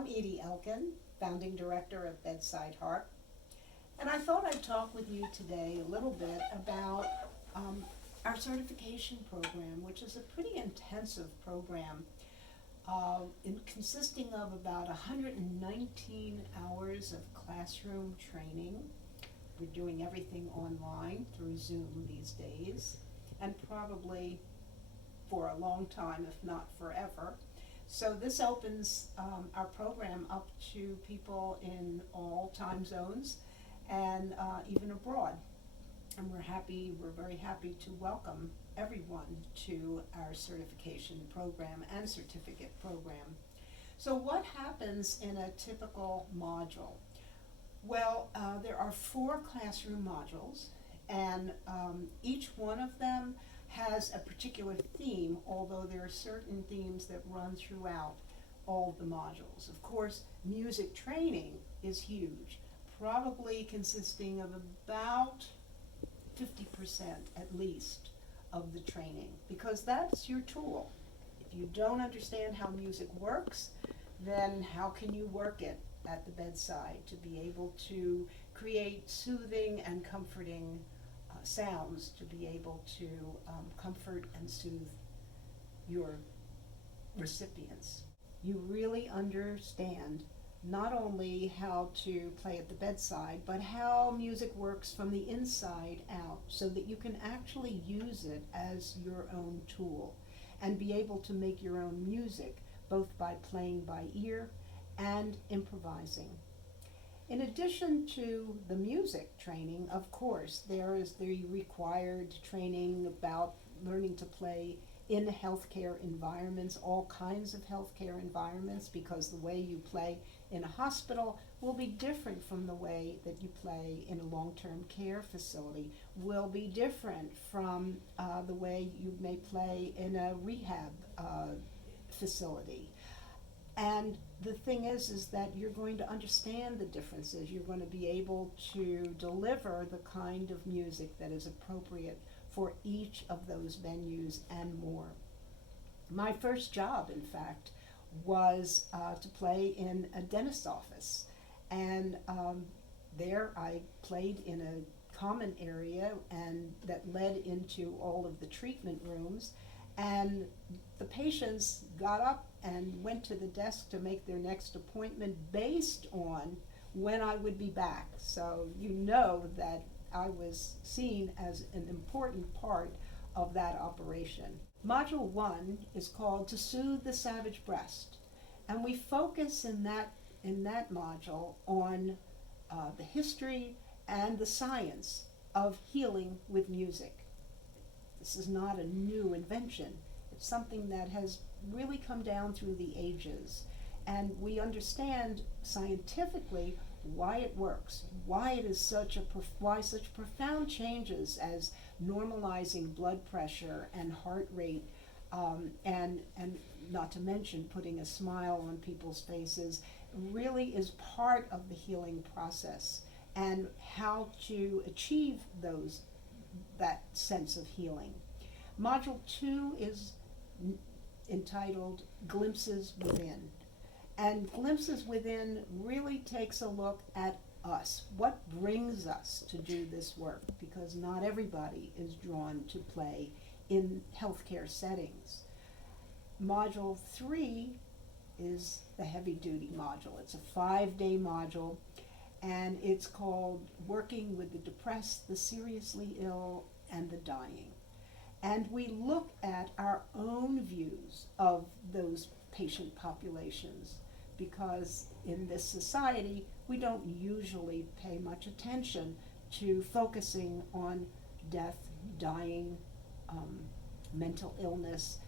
I'm Edie Elkan, founding director of Bedside Harp, and I thought I'd talk with you today a little bit about our certification program, which is a pretty intensive program consisting of about 119 hours of classroom training. We're doing everything online through Zoom these days, and probably for a long time, if not forever. So this opens our program up to people in all time zones and even abroad. And we're very happy to welcome everyone to our certification program and certificate program. So what happens in a typical module? Well, there are 4 classroom modules, and each one of them has a particular theme, although there are certain themes that run throughout all the modules. Of course, music training is huge, probably consisting of about 50% at least of the training, because that's your tool. If you don't understand how music works, then how can you work it at the bedside to be able to create soothing and comforting sounds, to be able to comfort and soothe your recipients. You really understand not only how to play at the bedside, but how music works from the inside out, so that you can actually use it as your own tool and be able to make your own music, both by playing by ear and improvising. In addition to the music training, of course, there is the required training about learning to play in healthcare environments, all kinds of healthcare environments, because the way you play in a hospital will be different from the way that you play in a long-term care facility, will be different from the way you may play in a rehab facility. And the thing is that you're going to understand the differences. You're going to be able to deliver the kind of music that is appropriate for each of those venues and more. My first job, in fact, was to play in a dentist's office. And there I played in a common area and that led into all of the treatment rooms. And the patients got up and went to the desk to make their next appointment based on when I would be back. So you know that I was seen as an important part of that operation. Module 1 is called To Soothe the Savage Breast, and we focus in that module on the history and the science of healing with music. This is not a new invention. It's something that has really come down through the ages, and we understand scientifically why it works, why it is why such profound changes as normalizing blood pressure and heart rate, and not to mention putting a smile on people's faces, really is part of the healing process, and how to achieve that sense of healing. Module 2 is entitled Glimpses Within. And Glimpses Within really takes a look at us. What brings us to do this work? Because not everybody is drawn to play in healthcare settings. Module 3 is the heavy-duty module. It's a 5-day module, and it's called Working with the Depressed, the Seriously Ill, and the Dying. And we look at our own views of those patient populations, because in this society, we don't usually pay much attention to focusing on death, dying, mental illness.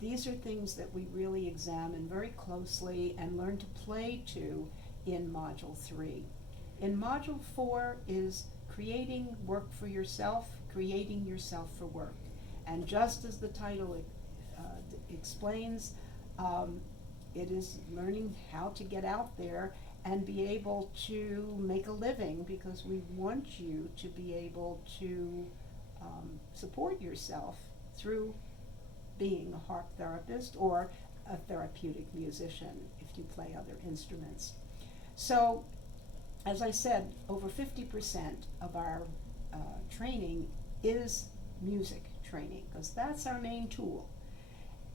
These are things that we really examine very closely and learn to play to in Module 3. In Module 4 is Creating Work for Yourself, Creating Yourself for Work. And just as the title explains, it is learning how to get out there and be able to make a living, because we want you to be able to support yourself through being a harp therapist or a therapeutic musician if you play other instruments. So, as I said, over 50% of our training is music training, because that's our main tool.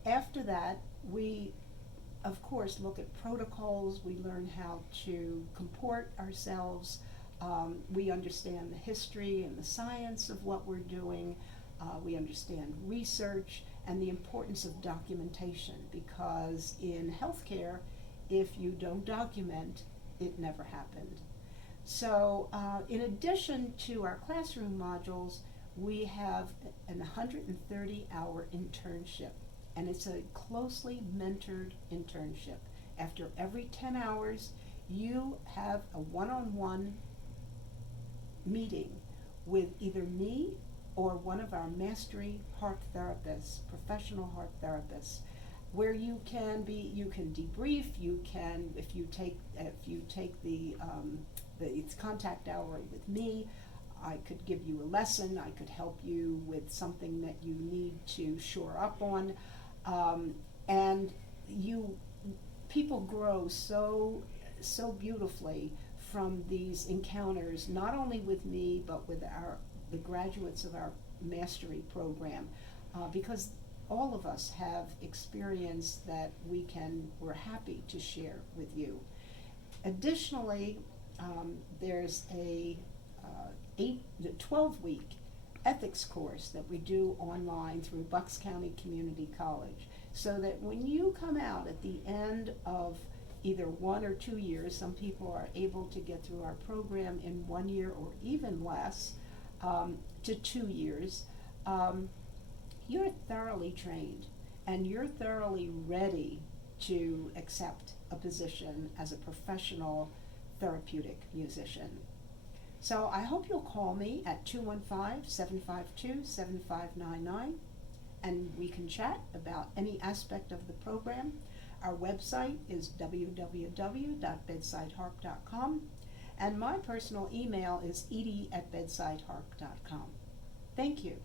After that, we, of course, look at protocols. We learn how to comport ourselves. We understand the history and the science of what we're doing. We understand research and the importance of documentation, because in healthcare, if you don't document, it never happened. So in addition to our classroom modules, we have an 130-hour internship, and it's a closely mentored internship. After every 10 hours, you have a one-on-one meeting with either me or one of our mastery harp therapists, professional harp therapists, where you can debrief. You can, if you take the contact hour with me, I could give you a lesson. I could help you with something that you need to shore up on, and people grow so beautifully from these encounters, not only with me but with the graduates of our mastery program, because all of us have experience that we're happy to share with you. Additionally, there's a 12-week ethics course that we do online through Bucks County Community College, so that when you come out at the end of either 1 or 2 years, some people are able to get through our program in 1 year or even less, to 2 years, you're thoroughly trained and you're thoroughly ready to accept a position as a professional therapeutic musician. So I hope you'll call me at 215-752-7599, and we can chat about any aspect of the program. Our website is www.bedsideharp.com, and my personal email is edie@bedsideharp.com. Thank you.